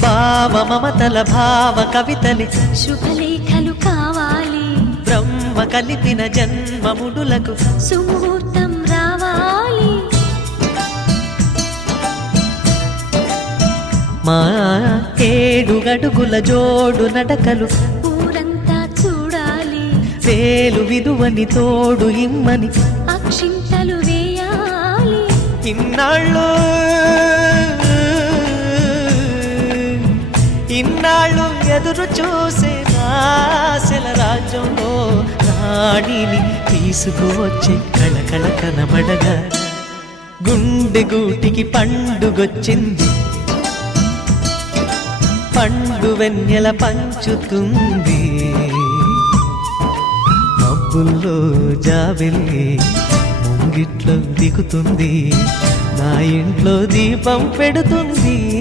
భావ మమతల భావ కవితలి శుభలేఖలు కావాలి, బ్రహ్మ కలిపిన జన్మముడులకు సుముహూర్తం రావాలి. మా 7 అడుగుల జోడు నడకలు ఊరంతా చూడాలి, వేలు విలువని తోడు ఇమ్మని అక్షింతలు వేయాలి. ఇన్నాళ్ళు ఎదురు చూసే ఆశల రాజ్యంలో రాణిని తీసుకువచ్చే కళకళ కనబడగా గుండె గూటికి పండుగొచ్చింది, పండు వెన్నెల పంచుతుంది. మబ్బుల్లో జాబిల్లి ముంగిట్లో దిగుతుంది, నా ఇంట్లో దీపం పెడుతుంది.